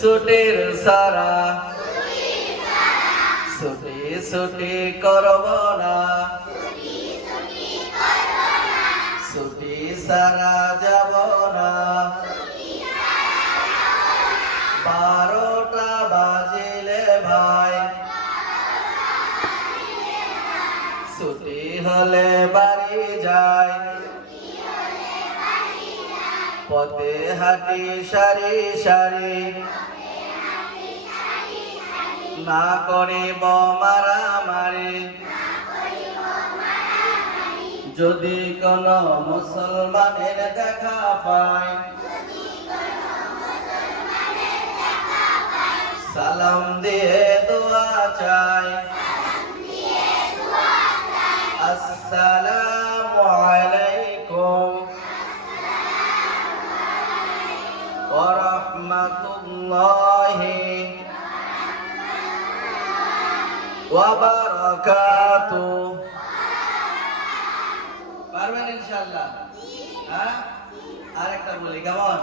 ছুটির সারা ছুটি ছুটি করব না ছুটি সারা যাব না 12টা বাজিলে ভাই ছুটি হলে বাড়ি যায় পথে হাঁটি সারি সারি না করিব মারামারি যদি কোন মুসলমানের দেখা পাই সালাম দিয়ে দোয়া চাই আসসালামু আলাইকুম ওয়া রাহমাতুল্লাহি ওয়া বারাকাতুহু পারবেন ইনশাআল্লাহ হ্যাঁ আরেকটা বলি কেমন